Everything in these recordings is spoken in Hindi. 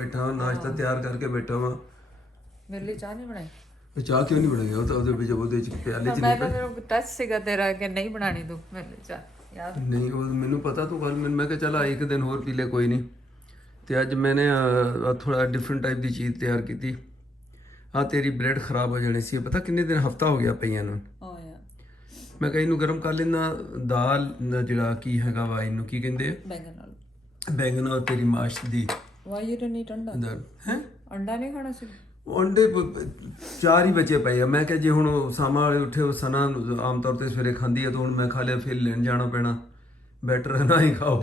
बैठा हूँ नाश्ता तैयार करके बैठा हुआ। मेरे लिए चाय नहीं बनाई? चाह क्यों नहीं बनाई? वो तो ਉਹਦੇ ਵਿੱਚ ਉਹਦੇ ਚ ਪਿਆਲੇ ਚ मैं ਨਹੀਂ तो ਪਈ। मेरे को टच ਸੀਗਾ ਤੇਰਾ कि नहीं बनानी तू मेरे लिए चाय याद? ਨਹੀਂ ਉਹ ਮੈਨੂੰ ਪਤਾ ਤੂੰ ਕੱਲ ਮੈਂ ਕਿਹਾ ਚੱਲ ਇੱਕ ਦਿਨ ਹੋਰ ਪੀ ਲੈ ਕੋਈ ਨਹੀਂ। ਤੇ ਅੱਜ ਮੈਨੇ ਥੋੜਾ ਡਿਫਰੈਂਟ ਟਾਈਪ ਦੀ ਚੀਜ਼ ਤਿਆਰ ਕੀਤੀ। ਆ ਤੇਰੀ ਬ੍ਰੈਡ ਖਰਾਬ ਹੋ ਜਾਣੀ ਸੀ ਪਤਾ ਕਿੰਨੇ ਦਿਨ ਹਫਤਾ ਹੋ ਗਿਆ ਪਈਆਂ ਨੂੰ। ਓ ਯਾਰ ਮੈਂ ਕਿਹਾ ਇਹਨੂੰ ਗਰਮ ਕਰ ਲੈਣਾ ਦਾਲ ਜਿਹੜਾ ਕੀ ਹੈਗਾ ਵਾ ਇਹਨੂੰ ਕੀ ਕਹਿੰਦੇ बैंगन आलू ਬੈਂਗਨ ਔਰ ਤੇਰੀ ਮਾਸ਼ ਦੀ वाई यू डोंट ईट अंडा? ਦਾਲ ਹੈ। अंडा नहीं खाना सी? ਅੰਡੇ ਚਾਰ ਹੀ ਬਚੇ ਪਏ ਆ। ਮੈਂ ਕਿਹਾ ਜੇ ਹੁਣ ਸਾਮਾ ਵਾਲੇ ਉੱਠੇ ਉਹ ਸਨਾ ਆਮ ਤੌਰ ਤੇ ਸਵੇਰੇ ਖਾਂਦੀ ਆ ਤਾਂ ਹੁਣ ਮੈਂ ਖਾ ਲਿਆ ਫਿਰ ਲੈਣ ਜਾਣਾ ਪੈਣਾ ਬੈਟਰ ਨਾ ਹੀ ਖਾਓ।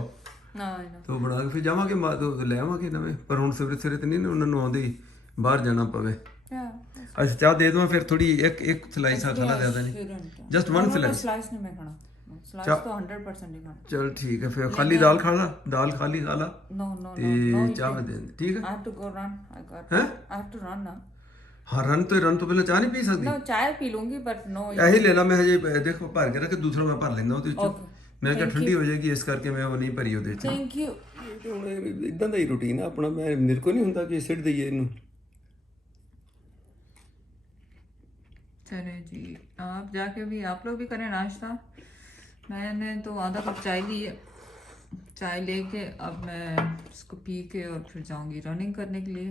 ना ना तो बना के फिर जावांगे ले आवांगे नवे पर हुण सवेरे सवेरे तो नहीं ना उन्होंने आउंदे बाहर जाना पवे। अच्छा चाह दे दूं फिर थोड़ी एक स्लाइस खा ला ज्यादा नहीं जस्ट वन स्लाइस। स्लाइस नहीं मैं खाना स्लाइस तो 100% नहीं खाना। चल ठीक है फिर खाली दाल खा ला दाल खाली खा ला नो नो ते नो चाह में दे ठीक है। I have to go run I got हैं आई हैव टू रन ना। हाँ रन तो पहले चाह नहीं पी सकती। नो चाय पी लूंगी बट नो यही लेना मैं हजे देखो भर के रख दूसरा मैं भर लेंदा ਉਹਦੇ ਵਿੱਚ। ओके ਮੈਂ ਕਿਹਾ ਠੰਡੀ ਹੋ ਜਾਏਗੀ ਇਸ ਕਰਕੇ ਮੈਂ ਉਹ ਨਹੀਂ ਭਰੀ ਉਹਦੇ ਵਿੱਚ। Thank you. ਇਦਾਂ ਦਾ ਹੀ ਰੂਟੀਨ ਆ ਆਪਣਾ। ਮੈਂ ਮੇਰੇ ਕੋ ਨਹੀਂ ਹੁੰਦਾ ਕਿ ਸਿੱਟ ਦਈਏ ਇਹਨੂੰ। चले जी आप जाके भी आप लोग भी करें नाश्ता। मैंने तो आधा कप चाय ली है। चाय लेके अब मैं इसको पी के और फिर जाऊंगी रनिंग करने के लिए।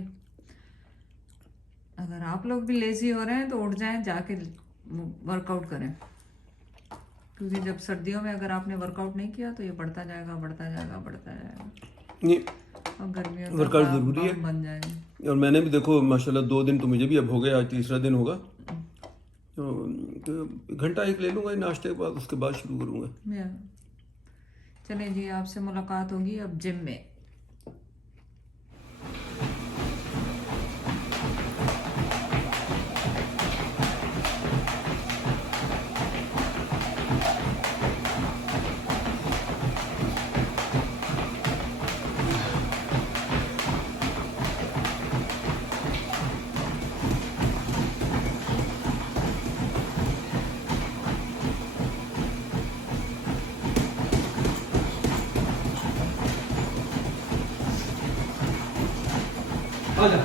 अगर आप लोग भी लेजी हो रहे हैं तो उठ जाएं जाके वर्कआउट करें क्योंकि जब सर्दियों में अगर आपने वर्कआउट नहीं किया तो ये बढ़ता जाएगा बढ़ता जाएगा बढ़ता जाएगा नहीं और गर्मियों वर्कआउट जरूरी है बन जाएंगे। और मैंने भी देखो माशाल्लाह 2 दिन तो मुझे भी अब हो गए आज तीसरा दिन होगा तो घंटा एक ले लूँगा नाश्ते के बाद उसके बाद शुरू करूँगा। चलिए जी आपसे मुलाकात होगी अब जिम में। आजा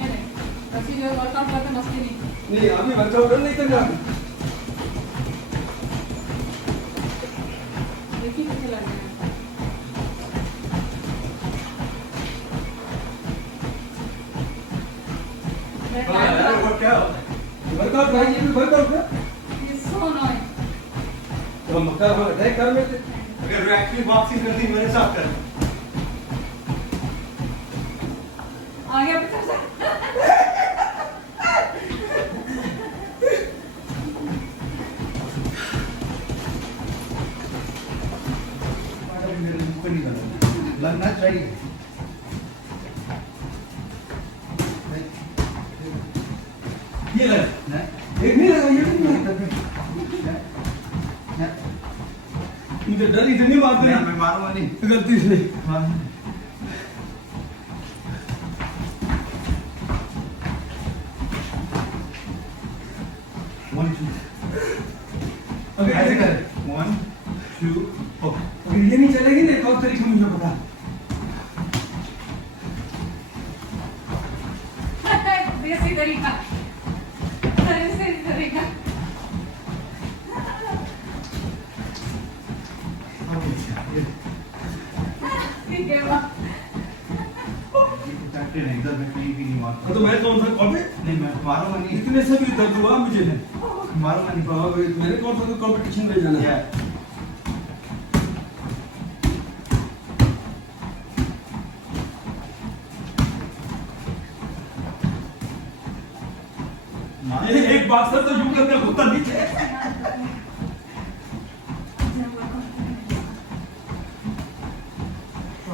नहीं वर्कआउट करते मस्ती नहीं नहीं अभी वर्कआउट नहीं करना। देखिए कैसे लग रहा है क्या वर्कआउट भाई ये भी वर्कआउट है ये सो annoying। तो मक्का अटैक कर में अगर एक्चुअली बॉक्सिंग करती मेरे साथ कर। आ गया पीछे से। मेरे मुंह पे नहीं लगना चाहिए। ये लग एक नहीं लगा ये मुझे डर इतनी बात मैं नहीं मारूंगा नहीं गलती से वन टू अगर ऐसे कर वन टू ओके। अगर ये नहीं चलेगी ना एक और तरीका मुझे बता। देसी तरीका देसी तरीका। ठीक है वाह नहीं इधर मैं कहीं भी नहीं मारता। तो मैं कौन सा कॉपी नहीं मैं मारूंगा नहीं इतने से भी दर्द हुआ मुझे मारूंगा नहीं। मैंने कौन सा कंपटीशन में जाना है। ये एक बॉक्सर तो यूं करके घुटना नीचे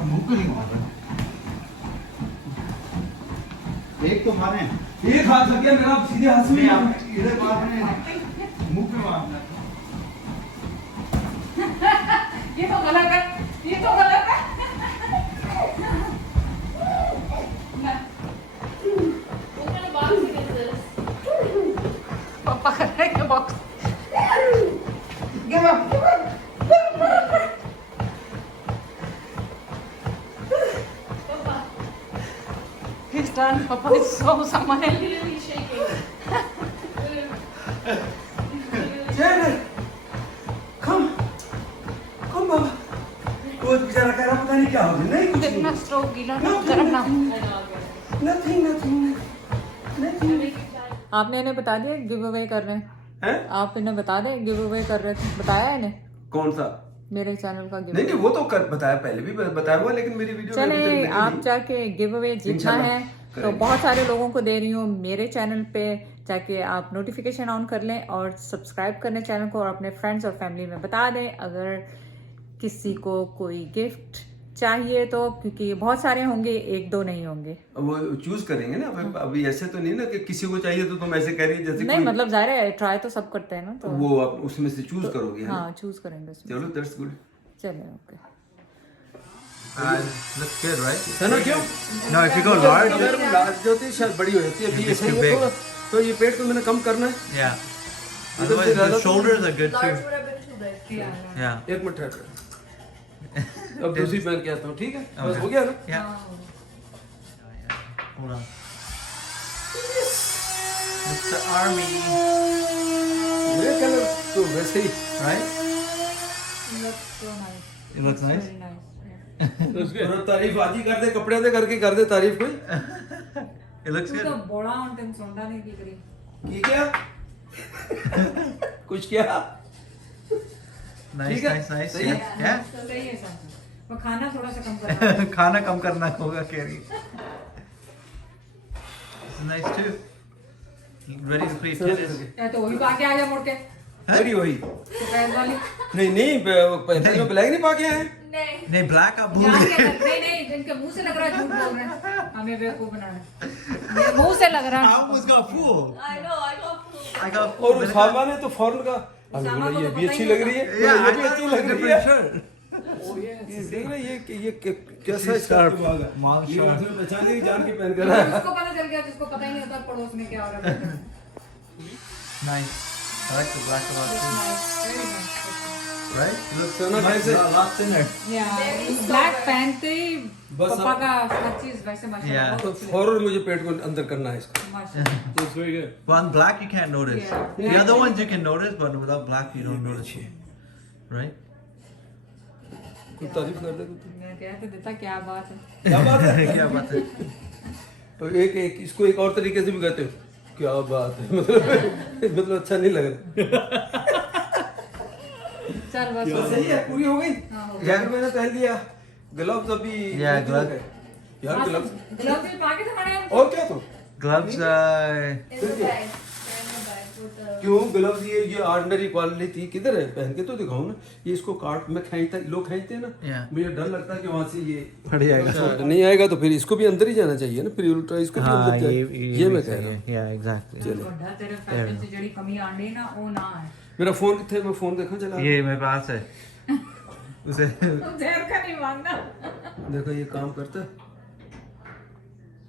मुंह पे नहीं मार रहा। एक तो मारे एक हाथ लग गया मेरा सीधे हाथ में नहीं आप इधर मारने मुंह पे मारना। ये तो गलत है ये तो गलत है। पापा कर रहे हैं box. He's done. Papa is so smiling. कम बाबा वो बेचारा कह रहा पता नहीं क्या हो गया नहीं कितना स्ट्रोक गीला ना गरम ना नथिंग आपने इन्हें बता दिया गिव अवे कर रहे हैं आप इन्हें बता दें गिव अवे कर रहे थे बताया इन्हें कौन सा मेरे चैनल का गिव नहीं वो तो कर बताया पहले भी बताया हुआ लेकिन मेरी वीडियो चले आप जाके गिव अवे जीतना है तो बहुत सारे लोगों को दे रही हूँ मेरे चैनल पे जाके आप नोटिफिकेशन ऑन कर लें और सब्सक्राइब करने चैनल को और अपने फ्रेंड्स और फैमिली में बता दें अगर किसी को कोई गिफ्ट चाहिए तो क्योंकि बहुत सारे होंगे एक दो नहीं होंगे वो चूज करेंगे ना अभी ऐसे तो नहीं ना कि किसी को चाहिए तो तुम ऐसे कह रही है जैसे नहीं मतलब जाहिर है ट्राई तो सब करते हैं ना तो वो आप उसमें से चूज करोगे है ना? हाँ चूज करेंगे उसमें चलो दैट्स गुड चलिए ओके Looks good, right? है ना क्यों No, if you go large, अगर लार्ज जो होती है शायद बड़ी हो जाती है अभी It's ऐसे too ही big. होगा, तो ये पेट को मैंने कम करना है yeah. इधर से Otherwise, ज्यादा the तो- shoulders are good Large too. would have been too big. Yeah. एक मिनट ठहर अब दूसरी पहन के आता हूँ ठीक है बस Okay. हो गया ना Yeah. Hold on. Mr. Army, मेरे कलर तो वैसे ही right? so nice It looks nice. very nice और तारीफ आज ही कर दे कपड़े दे करके कर दे तारीफ कोई It looks तू good. तो बड़ा और तुम सोंडा नहीं की करी की क्या कुछ क्या Nice, ठीक है? nice, nice. सही है? Yeah. Yeah. सही है सब वो खाना थोड़ा सा कम करना खाना कम करना होगा केरी. This is nice too. Ready to play tennis. या तो वही पाके आ जा मुड़ के वही वही सफेद वाली नहीं नहीं पहले में ब्लैक नहीं पाके आए नहीं नहीं black आप भूल यहाँ गए. के नहीं नहीं जिनके मुंह से लग रहा है झूठ बोल रहे हैं हमें बेवकूफ बनाना मेरे मुंह से लग रहा है I almost got fooled. I know I got fooled. I got और fooled. उसामा ने तो फौरन का अभी उसामा बोला को ये तो भी पता अच्छी ही लग नहीं रही है Yeah, ये I भी thought अच्छी it was a लग रही different है shirt. ये देख रहे ये कैसा She's इसका sharp. दिमाग है Mom ये sharp. उसने पहचान ही जान के पहन कर रहा है उसको पता चल गया जिसको पता ही नहीं होता पड़ोस में क्या हो रहा है Nice. I like the black a lot too. Right? It looks so nice. A lot thinner. Black पहनते ही बस पापा अब- का हर चीज वैसे माशाल्लाह Yeah. तो बहुत अच्छी फौरन मुझे पेट को अंदर करना है इसको लगी। माशाल्लाह Looks very good. Well, on black you can't notice. Yeah. The Black other is- ones you can notice, but without black you don't notice. Right? कुछ तारीफ कर दे कुछ मैं कह तो देता क्या बात है क्या बात है क्या बात है? तो एक इसको एक और तरीके से भी कहते हो क्या बात है मतलब अच्छा नहीं लग रहा चल बस तो सही है पूरी हो गई हाँ, हो जैकेट मैंने पहन लिया ग्लव्स अभी Yeah, दो दिन glove. हो गए। यार ग्लव्स ग्लव्स भी पाके से मने और क्या तो Gloves. In the bag. They're in the bag with the. क्यों ग्लव्स ये ऑर्डिनरी क्वालिटी थी किधर है पहन के तो दिखाऊं ना ये इसको काट में खींचता लोग खींचते हैं ना Yeah. मुझे डर लगता है कि वहां से ये फट जाएगा। नहीं आएगा तो फिर इसको भी अंदर ही जाना चाहिए ना फिर उल्टा इसको भी अंदर जाए ये मैं कह रहा हूँ Yeah, exactly. ਵੱਡਾ ਤੇਰੇ ਫੈਸ਼ਨ ਚ ਜਿਹੜੀ ਕਮੀ ਆਂਦੀ ਨਾ ਉਹ ਨਾ ਹੈ मेरा फोन कितने मैं फोन देखा चला ये मेरे पास है. उसे ਤੂੰ ਜ਼ਹਿਰ का नहीं मांगना देखो ये काम करता है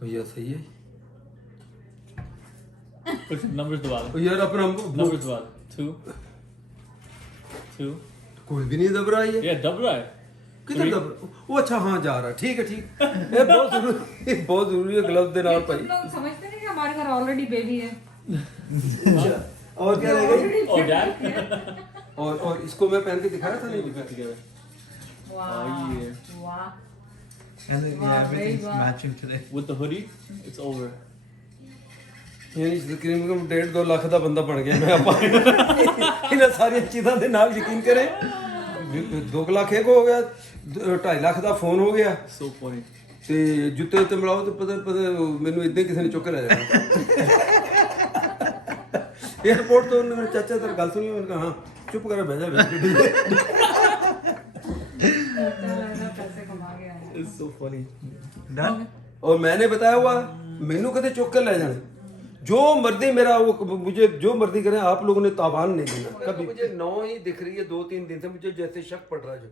भैया सही है Put the numbers दबा दो. और यार अपना Numbers दबा दो. 2. कोई भी नहीं दब रहा है ये Yeah, दब रहा है. किधर दब वो अच्छा हाँ जा रहा है ठीक है ठीक ये बहुत जरूरी है ग्लव्स देना और तुम भाई लोग समझते नहीं कि हमारे घर ऑलरेडी बेबी है और क्या रहेगा Oh, Dad. और इसको मैं पहन के दिखाया था नहीं दिखाया Together. वाह yeah. वाह and then, Wow, yeah, everything's very well. matching today. With the hoodie, it's over. ਯਾਨੀ ਤਕਰੀਬਨ 1.5-2 ਲੱਖ ਦਾ ਬੰਦਾ ਬਣ ਗਿਆ ਮੈਂ ਆਪਾਂ ਇਹਨਾਂ ਸਾਰੀਆਂ ਚੀਜ਼ਾਂ ਦੇ ਨਾਲ ਯਕੀਨ ਕਰੇ 2 ਲੱਖ ਇੱਕ ਹੋ ਗਿਆ 2.5 ਲੱਖ ਦਾ ਫੋਨ ਹੋ ਗਿਆ So funny. ਤੇ ਜੁੱਤੇ ਉੱਤੇ ਮਿਲਾਓ ਤੇ ਪਤਾ ਮੈਨੂੰ ਇਦਾਂ ਕਿਸੇ ਨੇ ਚੁੱਕ ਕੇ ਲੈ ਜਾਣਾ 에어ਪੋਰਟ ਤੋਂ ਮੇਰੇ ਚਾਚਾ ਤੇਰੀ ਗੱਲ ਸੁਣੀ ਉਹਨੇ ਕਹਾ ਹਾਂ ਚੁੱਪ ਕਰ ਬਹਿ ਜਾ अच्छा लगना पैसे कमा के आए It's so funny. Done? और मैंने बताया हुआ मैनू कदे चुक के ले जाने जो मर्जी मेरा वो मुझे जो मर्जी करें आप लोगों ने तावान नहीं देना कभी मुझे 9 ही दिख रही है 2-3 दिन से मुझे जैसे शक पड़ रहा है जो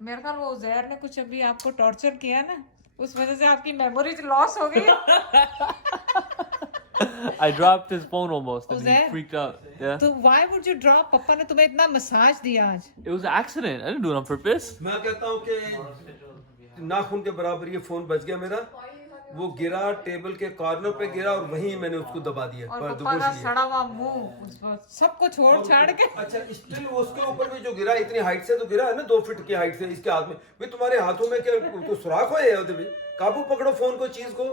मेरे ख्याल वो जहर ने कुछ अभी आपको टॉर्चर किया ना उस वजह से आपकी मेमोरी लॉस हो गई I dropped his phone almost and Was he it? freaked out. Yeah. तो व्हाई वुड यू ड्रॉप पापा ने तुम्हें इतना मसाज दिया आज It was an accident. I didn't do it on purpose. मैं कहता हूँ कि नाखून के बराबर ये फोन बच गया मेरा वो गिरा, टेबल के कॉर्नर पे गिरा और वहीं मैंने उसको दबा दिया और पर पापा दबोच का लिया। सड़ा हुआ मुंह सबको छोड़ छाड़ के। अच्छा स्टिल उसके ऊपर भी जो गिरा इतनी हाइट से तो गिरा है ना, 2 फीट की हाइट से। इसके हाथ में भाई, तुम्हारे हाथों में क्या तो सुराख हुए हैं? काबू पकड़ो फोन को, चीज को।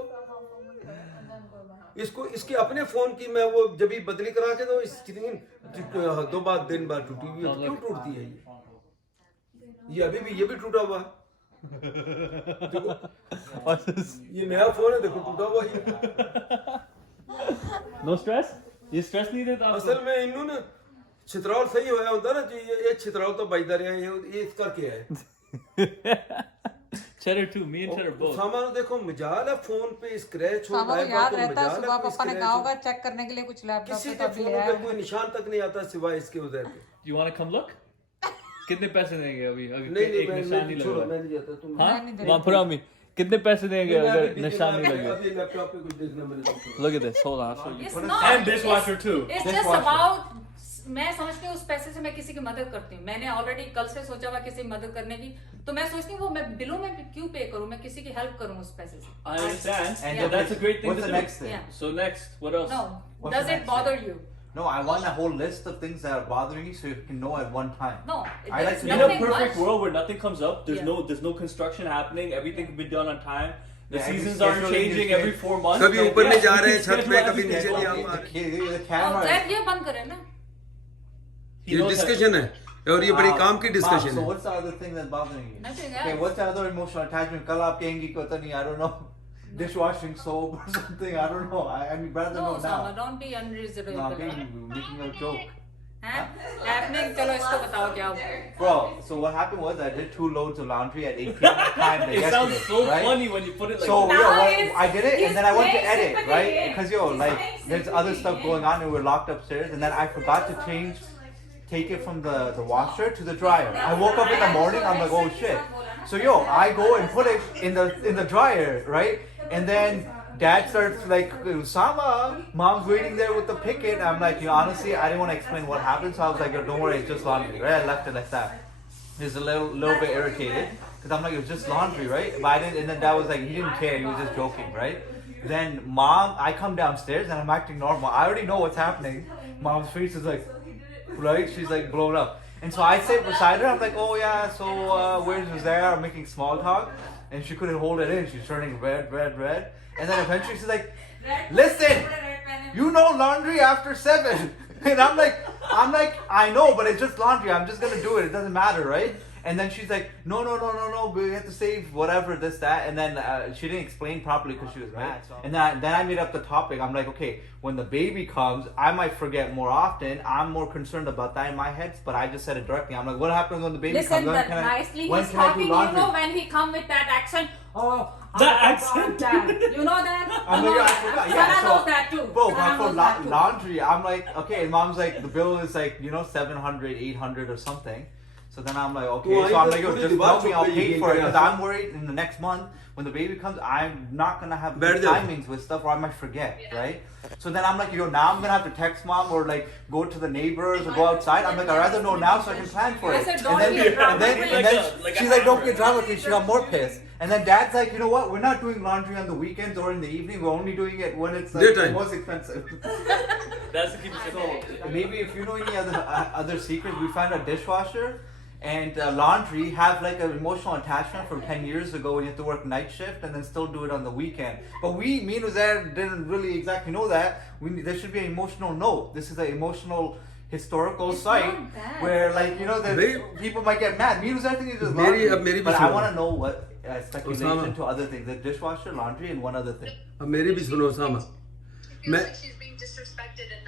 इसको इसके अपने फोन की मैं वो जब भी बदली करा के तो स्क्रीन 2 दिन बाद टूटी हुई है। तो क्यों टूटती है ये अभी भी ये भी टूटा हुआ है। देखो, ये नया फोन है, देखो टूटा हुआ है। No stress? ये stress नहीं देता आपको? असल में इन्होंने छितराल सही होया होता ना जी, ये छितराल तो बजदा रहा है, ये इसका क्या है? Cheddar too, me and Cheddar both. सामान देखो, मजाल है फोन पे स्क्रैच हो पापा को iPad याद को रहता है, मजाल सुबह कोई पापा ने scratch कहा हो। होगा चेक करने के लिए कुछ लैपटॉप किसी पे, के तब भी फोन ले पे आया। कोई निशान तक नहीं आता सिवाय इसके उधर के। You want to come look? कितने पैसे देंगे अभी? अगर नहीं एक निशान नहीं छोड़ो, लगा। मैं नहीं जाता तुम। हाँ? नहीं दे वहाँ put on me. कितने पैसे देंगे मैं अगर अभी निशान नहीं मैं लगे? अभी लैपटॉप पे कुछ देखना मेरे दोस्तों। Look at this. Hold on. I'll show you. It's not. And dishwasher too. It's just about. मैं समझती हूँ उस पैसे से मैं किसी की मदद करती हूँ। मैंने ऑलरेडी कल से सोचा हुआ किसी की मदद करने की, तो मैं सोचती हूँ वो मैं बिलों में क्यों पे करूँ, मैं किसी की हेल्प करूँ उस पैसे से। I understand. And But that's a great thing what's to the do. next thing? Yeah. So next, what else? No, What's does the it next bother thing? you? No, I want a whole list of things that are bothering you so you can know at one time. No, I like there's to In a nothing perfect much. world where nothing comes up, there's Yeah. there's no construction happening, everything can be done on time. The Yeah, every seasons aren't scheduling is changing good. every 4 months. कभी then ऊपर नहीं yeah, जा we रहे can हैं, छत schedule में, कभी everything. नीचे नहीं The, uh the Oh, camera. Zed ये बंद करे ना। He ये knows that- डिस्कशन है और ये बड़ी काम की Mom, डिस्कशन so है। what's the other thing that's bothering you? Nothing Okay, else. what's the other emotional attachment? कल आप कहेंगी कि पता नहीं, I don't know, dishwashing soap or something. I don't know. I mean, rather No, know Sama, now. don't be unreasonable. No, I'm making a joke. हैं? Happening, चलो इसको बताओ क्या हुआ। Bro, so what happened was I did 2 loads of laundry at 8 p.m. time It yesterday, sounds so right? funny when you put it like So that. yo, Now well, he's- I did it he's and then I went to playing edit, sympathy right? game. Because yo, He's like playing there's other sympathy stuff game. going on and we're locked upstairs, and then I forgot to take it from the washer to the dryer. I woke up in the morning, I'm like, oh shit. So yo, I go and put it in the dryer, right? And then dad starts like, Sama, mom's waiting there with the picket. I'm like, you know, honestly, I didn't want to explain what happened, so I was like, yo, don't worry, it's just laundry, right? I left it like that. He's a little bit irritated because I'm like, it was just laundry, right? But I didn't, and then dad was like, he didn't care, he was just joking, right? Then mom, I come downstairs and I'm acting normal. I already know what's happening. Mom's face is like, right? She's like blown up. And so I sit beside her. I'm like, oh yeah, so where's Rosaire? I'm making small talk. And she couldn't hold it in. She's turning red. And then eventually she's like, listen, you know laundry after 7. And I'm like, I know, but it's just laundry. I'm just gonna do it. It doesn't matter, right? And then she's like, no, we have to save whatever, this, that. And then she didn't explain properly because she was mad. And then I made up the topic. I'm like, okay, when the baby comes, I might forget more often. I'm more concerned about that in my head, but I just said it directly. I'm like, what happens when the baby Listen, comes? but nicely when he's can I do talking. You laundry? know when he come with that accent. Oh, That I accent? forgot that. You know that? I'm You like, know I that. forgot. Sana Yeah, knows that too. Bro, Sana but for knows that too. laundry, I'm like, okay, and mom's like, the bill is like, 700, 800 or something. So then I'm like, okay, so I'm like, yo, just tell me, I'll pay for it, because I'm worried in the next month, when the baby comes, I'm not gonna have good timings with stuff, or I might forget, right? So then I'm like, yo, now I'm gonna have to text mom, or like, go to the neighbors, or go outside. I'm like, I'd rather know now so I can plan for I it. said, And don't then, be a drama and then, queen. and then Like a she's like, don't be a hammer. drama queen, she got more pissed. And then dad's like, you know what, we're not doing laundry on the weekends or in the evening, we're only doing it when it's like the Daytime. most expensive. That's the keep it simple. So maybe if you know any other secrets, we found a dishwasher and laundry have like an emotional attachment from 10 years ago when you have to work night shift and then still do it on the weekend. But me and Uzair didn't really exactly know that. There should be an emotional note. This is an emotional historical It's site not bad. where like Very- people might get mad. Me and Uzair think it's just Meri- laundry. Meri But bhi I suno. want to know what speculation Osama. to other things. The dishwasher, laundry, and one other thing. अब मेरी भी सुनो सामा, Feels मैं like she's being disrespected and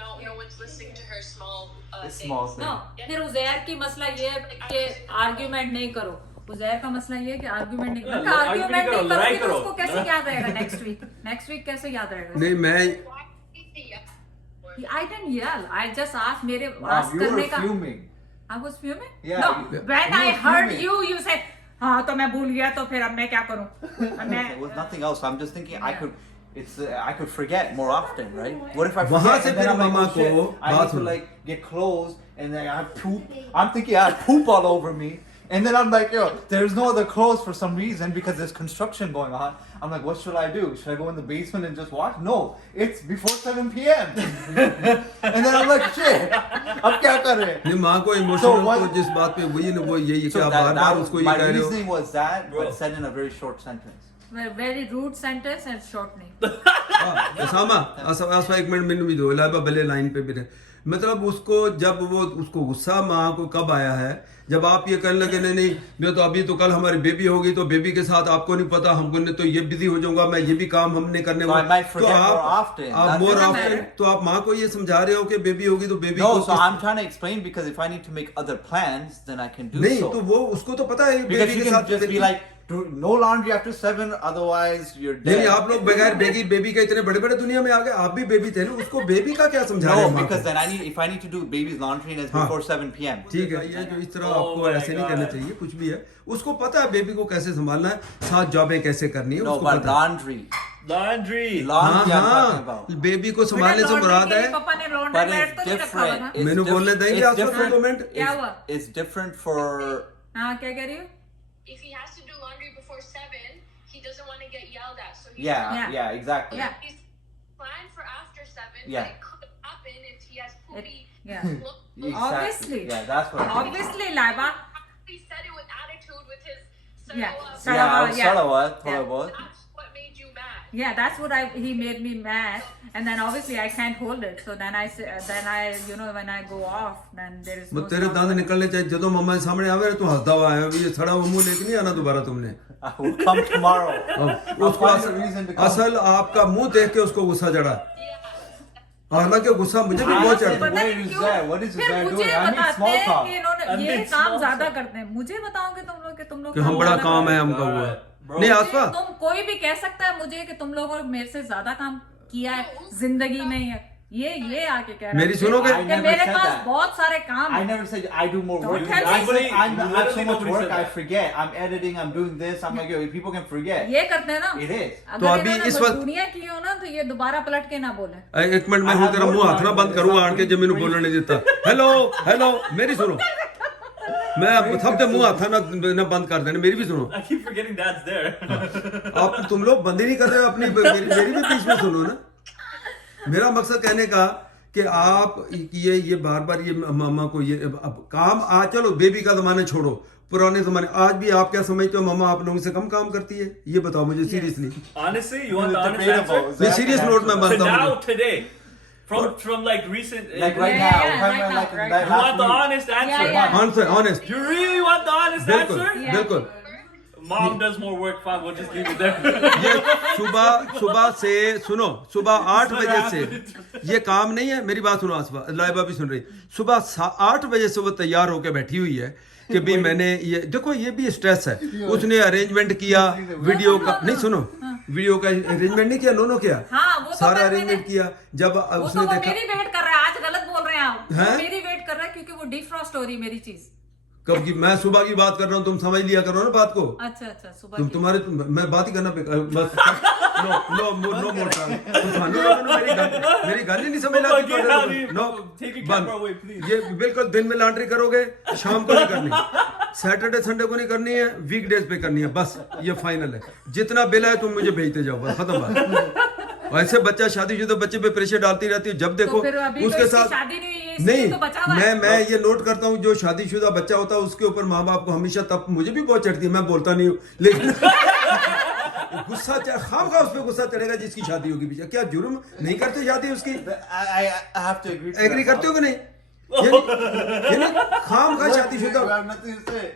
no one's listening to her small It's small things. thing. No, फिर उजैर की मसला ये है कि आर्ग्यूमेंट नहीं करो। उजैर का मसला ये है कि आर्ग्यूमेंट नहीं करो। Yeah, आर्ग्यूमेंट argument नहीं करो, लड़ाई करोगे तो करो। उसको कैसे याद रहेगा नेक्स्ट वीक? नेक्स्ट वीक कैसे याद रहेगा? नहीं मैं Why did he yell for it? I didn't yell. I just asked मेरे Mom, ask you were करने का। fuming. I was fuming? Yeah, No, you- when you I were heard fuming. you said, हाँ तो मैं भूल गया तो फिर अब मैं क्या करूँ? It was nothing else. I'm just thinking I could forget more often, right? What if I वहाँ forget से and then फिर I'm like, mama oh shit, को I बात need to हुई। like get clothes and then I have poop. I'm thinking I have poop all over me And then I'm like, yo, there's no other clothes for some reason because there's construction going on. I'm like, what should I do? Should I go in the basement and just watch? No, it's before 7 p.m. And then I'm like, shit, अब क्या कर रहे हैं? नहीं माँ को So इमोशनल what- तो जिस बात पे वही ना वो यही है कि So आप that, bar that bar was, उसको ये my कह रहे हो reasoning was that, but said in a very short sentence. very rude sentence and shortening. Usama आसमा एक मिनट मैंने भी दो लाइबा भले लाइन पे भी रहे मतलब उसको जब वो उसको गुस्सा माँ को कब आया है जब आप ये कहने लगे नहीं नहीं मैं तो अभी तो कल हमारी बेबी होगी तो बेबी के साथ आपको नहीं पता हमको नहीं तो ये बिजी हो जाऊंगा मैं ये भी काम हमने करने So I might तो forget more आप often. आप That more doesn't often matter. तो आप माँ को ये समझा रहे हो कि बेबी होगी तो बेबी No, को so I'm trying to explain because if I need to make other plans, then I can do नहीं so. तो वो उसको तो पता है Because बेबी you के can साथ just be like, no laundry after 7, otherwise you're नहीं dead. आप लोग बगैर बेबी के इतने बड़े बड़े दुनिया में आ गए आप भी बेबी थे ना उसको बेबी का क्या समझा रहे No, हो माँ because को? then if I need to do baby's laundry and it's हाँ. before 7 p.m. ठीक है ये जो इस तरह आपको ऐसे नहीं करना चाहिए कुछ भी है उसको पता है बेबी को कैसे संभालना है साथ जॉबें कैसे करनी है No, उसको but पता है laundry. Laundry. Laundry I'm talking हाँ about. बेबी को संभालने से मुराद है पापा ने लॉन्ड्री But मैट it's तो नहीं रखा हुआ था different. मैंने बोलने देंगे it's आप सबको different. 2 मिनट क्या हुआ? It's different for हाँ क्या कह रही हो If he has to do laundry before 7, he doesn't want to get yelled at. So he's yeah, exactly. Yeah. he's planned for after 7, Yeah. but it could happen if he has poopy. yeah clothes. Exactly. Obviously. Yeah, that's what I mean. obviously Laiba He said it with attitude with his Yeah. so, Yeah, I was Yeah. Salawat, Yeah. that's what made you mad. yeah that's what he made me mad and then obviously I can't hold it so then I you know when I go off then there is no तेरे दांत निकलने चाहिए ਜਦੋਂ मम्मा के सामने आवे तू हंसता हुआ आया अभी ये सड़ा हुआ मुंह लेके नहीं आना दोबारा तुमने I will come tomorrow. अब I'll उसको find a reason to come. असल आपका मुंह देख के उसको गुस्सा चढ़ा हालांकि गुस्सा मुझे भी बहुत चढ़ता पता Where नहीं is क्यों? that? What is this फिर guy मुझे doing? I need बताते small हैं talk. कि इन्होंने I ये need काम small ज्यादा talk. करते हैं मुझे बताओगे तुम लोग कि हम बड़ा काम है हमका हुआ Bro. नहीं आसपा तुम कोई भी कह सकता है मुझे कि तुम लोगों ने मेरे से ज्यादा काम किया है जिंदगी में ही है ये आके कह रहा है मेरी सुनोगे? कि I never मेरे said पास that. बहुत सारे काम I हैं never said I do more work. Don't tell I me. said I have so Literally much nobody work said I that. forget. I'm editing, I'm doing this. I'm like, yo, people can forget. ये करते हैं ना It is. अगर तो अभी इन्होंने इस वक्त- दुनिया की हो ना तो ये दोबारा पलट के ना बोले एक मिनट मैं हूँ तेरा मुंह हाथ ना बंद करूंगा आड़ के जब मैंने बोलने नहीं देता हेलो हेलो मेरी सुनो मैं सब मुंह हाथ ना बंद कर देने मेरी भी सुनो I keep forgetting Dad's there. आप तुम लोग बंद ही नहीं कर रहे हो अपनी मेरी भी बीच में सुनो ना मेरा मकसद कहने का कि आप ये बार बार ये मामा को ये अब काम आ चलो बेबी का जमाना छोड़ो पुराने जमाने आज भी आप क्या समझते हो मामा आप लोगों से कम काम करती है ये बताओ मुझे seriously Honestly, you want the honest Debatable. answer? मैं सीरियस नोट में To मानता now, हूँ today, from like recent. Like right Yeah, now. yeah, Talking right about now, like right that You last want the week. honest answer? yeah. Answer honest You really want the honest बिल्कुल answer? बिल्कुल Mom does more work. Fine, we'll just leave it there. ये सुबह से सुनो सुबह 8 बजे से ये काम नहीं है मेरी बात सुनो आसफा लाइबा भी सुन रही सुबह 8 बजे से वो तैयार होकर बैठी हुई है कि भी मैंने ये देखो ये भी स्ट्रेस है उसने अरेंजमेंट किया वीडियो का नहीं सुनो वीडियो का अरेंजमेंट नहीं किया नो किया हाँ, वो तो सारा मैंने- अरेंजमेंट किया जब वो तो उसने वो देखा मेरी वेट कर रहा है आज गलत बोल रहे हैं आप हैं? वो मेरी वेट कर रहा है क्योंकि वो डिफ्रॉस्ट हो रही है मेरी चीज कब की मैं सुबह की बात कर रहा हूँ तुम समझ लिया करो ना बात को अच्छा सुबह तुम की। तुम्हारे मैं बात ही करना बेकार बस नो मोर टाइम मेरी गाली नहीं समझ Mama, get out of here. No Take your camera away, please. ये बिल्कुल दिन में लॉन्ड्री करोगे शाम को नहीं करनी सैटरडे संडे को नहीं करनी है वीकडेज पे करनी है बस ये फाइनल है जितना बिल है तुम मुझे भेजते जाओ बस खत्म बात ऐसे बच्चा शादीशुदा बच्चे पे प्रेशर डालती रहती है जब देखो तो फिर अभी उसके तो इसकी साथ शादी नहीं हुई है, इसलिए नहीं तो बचा हुआ है। मैं ये नोट करता हूँ जो शादीशुदा बच्चा होता है उसके ऊपर माँ बाप को हमेशा तब मुझे भी बहुत चढ़ती है मैं बोलता नहीं हूँ लेकिन गुस्सा खाम खा उस पर गुस्सा चढ़ेगा जिसकी शादी होगी पीछे क्या जुर्म नहीं करते शादी उसकी I have to agree. To agree that. करते हो कि नहीं यानी खाम खा You शादीशुदा have nothing to say.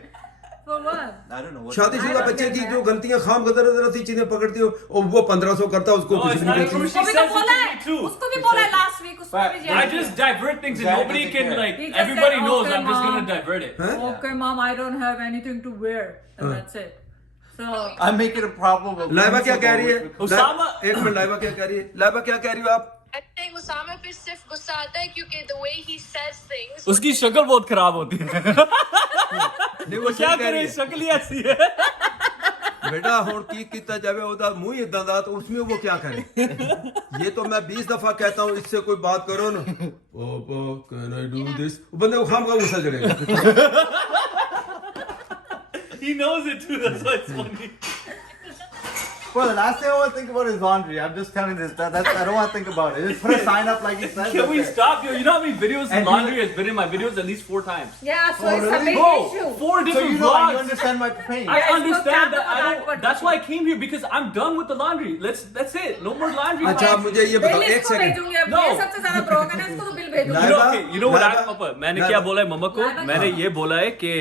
For what? I don't know what. शादीशुदा बच्चे की जो गलतियां खाम खदर थी चीजें पकड़ती हो और वो 1500 करता है उसको No, कुछ it's नहीं not कहती true. उसको भी She तो says it बोला to है me too. उसको भी बोला है लास्ट वीक उसको But भी I just divert things and Dad nobody doesn't can care. like. He just Everybody said, knows "Okay, I'm just Mom." gonna divert it. हैं? Okay, mom, I don't have anything to wear. And that's it. So, I make it a problem. of Laiba क्या कह रही है उसामा- एक मिनट लाइबा क्या कह रही है लाइबा क्या कह रही हो आप I think Usama फिर सिर्फ गुस्सा आता है क्योंकि the way he says things. उसकी शक्ल बहुत खराब होती है नहीं वो क्या क्या कह करे रही है शक्ल ही ऐसी है बेटा हुण की किता जावे ओदा मुंह इदां दा तो उसमें वो क्या करे ये तो मैं 20 दफा कहता हूँ इससे कोई बात करो ना पापा कैन आई डू दिस बंदे को खाम का गुस्सा चढ़ेगा He knows it too. That's why it's funny. Well, the last thing I want to think about is laundry. I'm just telling this. That's I don't want to think about it. Just put a sign up like you said. Can we that's it. stop? Yo, you know how many videos And in laundry has been in my videos at least 4 times? Yeah, so it's a really? big Bro, issue. 4 So different you know, you vlogs. understand my pain. I Yeah, it's understand no that. cap I about don't. what That's you why I came here because I'm done with the laundry. That's it. No more laundry. अच्छा आप मुझे ये बताओ बिल एक इसको सेकंड भेजूंगी अब No. ये सबसे ज्यादा ब्रोकन है इसको तो बिल भेजूंगी You know, Laiba, okay, you know what Laiba, I, पापा, मैंने लाइबा। क्या बोला है मम्मा को? लाइबा मैंने क्या? ये बोला है कि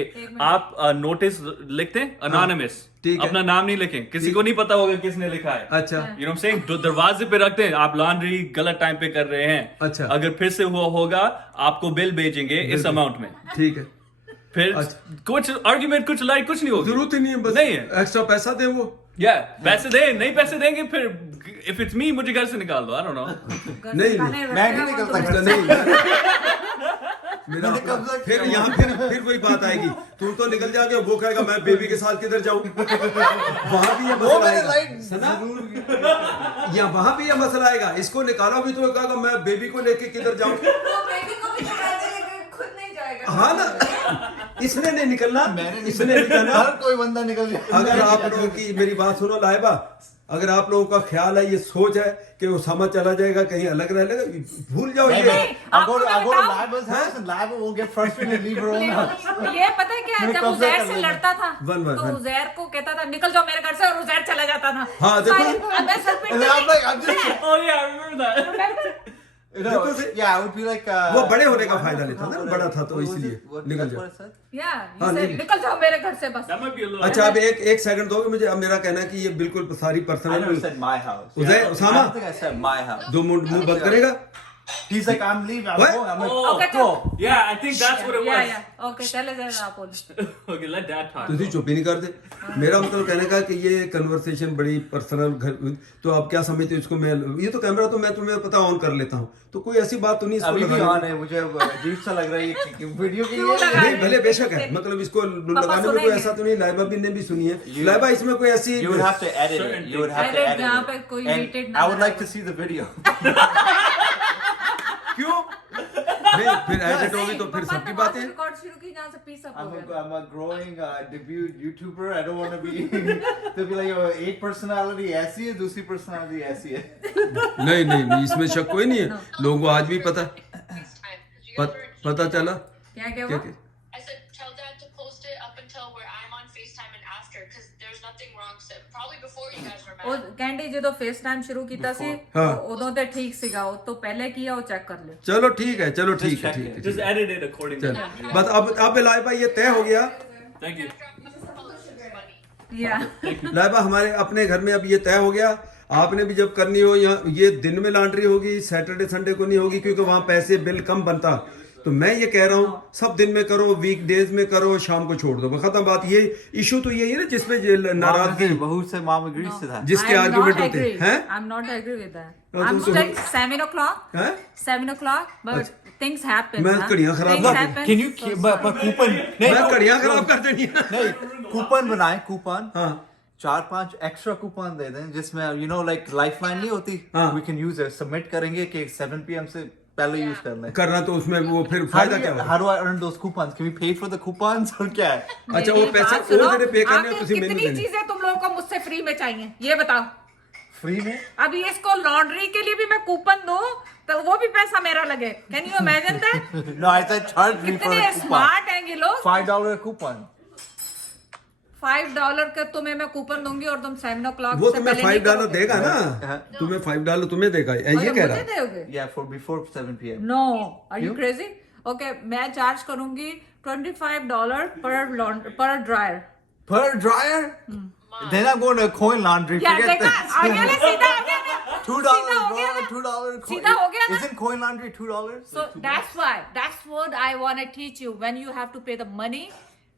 आप नोटिस लिखते हैं अनोनिमस, ठीक है। अपना नाम नहीं लिखें, किसी को नहीं पता होगा किसने लिखा है। अच्छा You know what I'm saying? तो दरवाजे पे रखते हैं, आप लॉन्ड्री गलत टाइम पे कर रहे हैं। अच्छा। अगर फिर से हुआ होगा आपको बिल भेजेंगे इस अमाउंट में। ठीक है फिर अच्छा। कुछ आर्ग्यूमेंट कुछ लड़ाई कुछ नहीं होगी। जरूरत ही नहीं है बस नहीं है। एक्स्ट्रा पैसा दे वो या पैसे दे, नहीं पैसे देंगे फिर इफ इट्स मी मुझे घर से निकाल दो। I don't know. नहीं मैं नहीं निकलता उसका घर से। नहीं मेरा मैंने अपना- कब तक फिर किया यहाँ फिर वही बात आएगी तुम तो निकल जाओगे वो कहेगा मैं बेबी के साथ किधर जाऊं वहां भी ये वो मसला मैंने आएगा लाइट सुना या वहां भी ये मसला आएगा इसको निकालो भी तो कहेगा मैं बेबी को लेके किधर जाऊं वो बेबी को भी निकाल देगा खुद नहीं जाएगा हाँ ना इसने नहीं निकलना मैंने इसने नहीं जाना हर कोई बंदा निकल जाए। अगर आप लोगों की मेरी बात सुनो लाइबा अगर आप लोगों का ख्याल है ये सोच है कि उसामा चला जाएगा कहीं अलग रह लेगा भूल जाओ ये I'll go to आपको मैं Laiba's house and Laiba will get frustrated and leave her own house. ये पता है क्या है मैंने जब कब्जा उजैर कर से लिया। लड़ता था वन, वन, तो वन। उजैर को कहता था निकल जाओ मेरे घर से और उजैर चला जाता था हाँ, देखो। अब मैं sir And then I'm like, I'm just, Oh yeah, I remember that. you know, देखो से- yeah, I would be like, वो बड़े होने का फायदा लेता था ना बड़ा था तो इसलिए निकल जाओ या हाँ, नहीं। निकल जाओ मेरे घर से बस That might be a little. अच्छा अब एक सेकंड दोगे मुझे अब मेरा कहना है कि ये बिल्कुल सारी I never personal said my house. Uday, I Osama? don't think I said my house. दो मुंह बंद करेगा He's like, I'm leaving. I'm What? going. I'm like, Oh, Okay, go. Yeah, I think that's what it या was. या ओके चले जाए आप बोल Okay, let Dad talk. तुझे चुप ही नहीं करते मेरा मतलब कहने का कि ये कन्वर्सेशन बड़ी पर्सनल घर तो आप क्या समझते हो इसको मैं ये तो कैमरा तो मैं तुम्हें पता ऑन कर लेता हूँ तो कोई ऐसी बात तो नहीं इसको अभी भी लगाने ऑन है मुझे अजीब सा लग रहा है ये वीडियो के क्यों लिए लगा? नहीं भले बेशक है मतलब इसको लगाने में कोई सुनेंगे। ऐसा तो नहीं लाइबा भी ने भी सुनी है लाइबा इसमें कोई ऐसी You would have to edit it. Certain You would have to Edit edit जहाँ it. पे कोई And edited I would नजर like to see the video. क्यों नहीं फिर एडिट होगी तो फिर सबकी बातें रिकॉर्ड शुरू की जहाँ से पीस अप हो गया I'm a growing debut YouTuber. I don't want to be. They'll be like, oh, एक personality ऐसी है, दूसरी personality ऐसी है. नहीं नहीं नहीं, इसमें शक कोई नहीं है लोगों को आज भी पता FaceTime. 'Cause you guys were पता चला क्या क्या क्या- हुआ क्या- I said, tell Dad to post it up until where I'm on FaceTime and after, because there's nothing wrong. So probably before you guys were ਉਹ mad. ਕਹਿੰਦੇ ਜਦੋਂ ਫੇਸ ਟਾਈਮ ਸ਼ੁਰੂ ਕੀਤਾ ਸੀ ਹਾਂ। ਉਦੋਂ ਤੇ ਠੀਕ ਸੀਗਾ ਉਹ ਤੋਂ ਪਹਿਲੇ ਕੀਆ ਉਹ ਚੈੱਕ ਕਰ ਲਿਓ चलो ठीक है चलो ठीक है check ठीक it. है Just edit it according to. चल बस अब लाइबा ये तय हो गया Thank you. या लाइबा हमारे अपने घर में अब ये तय हो गया आपने भी जब करनी हो या ये दिन में लॉन्ड्री होगी सैटरडे संडे को नहीं होगी क्योंकि वहां पैसे बिल कम बनता तो मैं ये कह रहा हूँ सब दिन में करो वीक डेज में करो शाम को छोड़ दो खत्म बात ये इशू तो यही है ना जिसमें नाराजगी बहुत से mom agrees to that. जिसके आर्गुमेंट होते हैं हैं I am not agree with that तो आई एम तुम तो- स्टिल 7 o'clock हैं 7 o'clock but things happen मैं घड़ियां खराब कर दूं। Can you but coupon? मैं घड़ियां खराब कर देनी है नहीं कूपन बनाए कूपन हाँ 4-5 एक्स्ट्रा कूपन दे दें जिसमें you know like lifeline नहीं होती हाँ। we can use it submit करेंगे कि 7 PM से पहले यूज कर लें करना तो उसमें वो फिर फायदा क्या how होगा do I earn those coupons can we pay for the coupons और क्या है अच्छा वो पैसे वो तेरे पे करने हैं तुझे मेनू कितनी देने चीजें तुम लोगों को मुझसे फ्री में चाहिए ये बताओ फ्री में अभी इसको लॉन्ड्री के लिए भी मैं कूपन दूं तो वो भी पैसा मेरा लगे can you imagine that no I said charge me for कितने a coupon स्मार्ट हैं ये लोग $5 coupon $5 का तुम्हें मैं कूपन दूंगी और तुम 7 o'clock वो से तुम्हें पहले नहीं $5 करोगे। देगा ना तुम्हें $5 तुम्हें देगा ये अच्छा, कह मुझे रहा दोगे yeah for before 7 PM no are you crazy okay मैं चार्ज करूंगी $25 पर dryer per dryer then I'm going to coin laundry यार forget देखा this आ गया ना सीधा आ गया ना $2 सीधा हो गया ना? $2 सीधा हो गया ना? isn't coin laundry $2 So that's what I want to teach you. When you have to pay the money,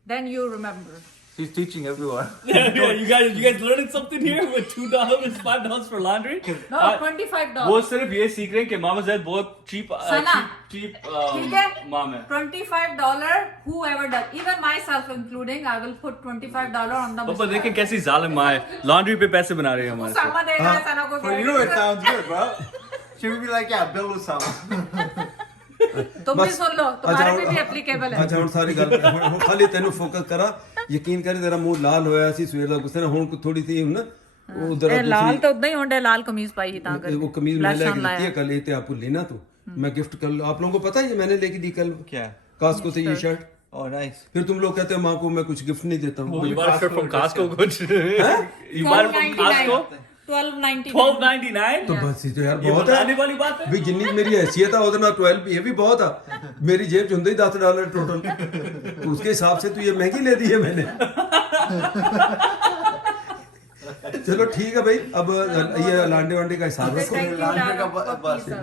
then you remember. she's teaching everyone Yeah, you guys learning something here with $2, $5 for laundry? No, $25. वो सिर्फ ये सीख रहे हैं कि मामा जैद बहुत cheap सना। cheap ठीक है? mom है. $25. Whoever does, even myself including, I will put $25 on the. पापा देखें कैसी जालिम माँ है लॉन्ड्री पे पैसे बना रही है हमारे से. सामा देगा सना को for you it sounds good bro she would be like yeah bill Osama तुम भी सुन लो, तुम्हारे पे भी एप्लीकेबल है। ਅੱਛਾ ਹੁਣ ਸਾਰੀ ਗੱਲ ਹੁਣ ਖਾਲੀ ਤੈਨੂੰ ਫੋਕਸ ਕਰਾ, ਯਕੀਨ ਕਰੀ ਤੇਰਾ ਮੂੰਹ ਲਾਲ ਹੋਇਆ ਸੀ ਸਵੇਰ ਦਾ ਗੁੱਸੇ ਨਾਲ, ਹੁਣ ਥੋੜੀ ਸੀ ਹੁਣ ਉਧਰ ਇਹ ਲਾਲ ਤਾਂ ਉਦਾਂ ਹੀ ਹੁੰਦੇ, ਲਾਲ ਕਮੀਜ਼ ਪਾਈ ਸੀ ਤਾਂ वो कमीज मैं लेके दी है कल, ये थे आपको लेना तो मैं गिफ्ट कल, आप लोगों को पता है ये मैंने लेके दी कल क्या? कास्को से ये शर्ट। Oh, nice. फिर तुम लोग कहते हो माँ को मैं कुछ गिफ्ट नहीं देता हूँ। You bought a shirt from Costco, good. You bought it from Costco? 12.99 $12.99? तो बस ये तो यार ये बहुत बताने है वाली बात है। भी, जिन्नी मेरी हैसियत है ਉਹਦੇ ਨਾਲ 12 भी, ये भी बहुत है। मेरी जेब च होंगे ही $10 टोटल, तो उसके हिसाब से तो ये महंगी ले दी है मैंने। चलो ठीक है भाई, अब ये लांडे वांडे का हिसाब रखो। Thank you, Lara, for pizza.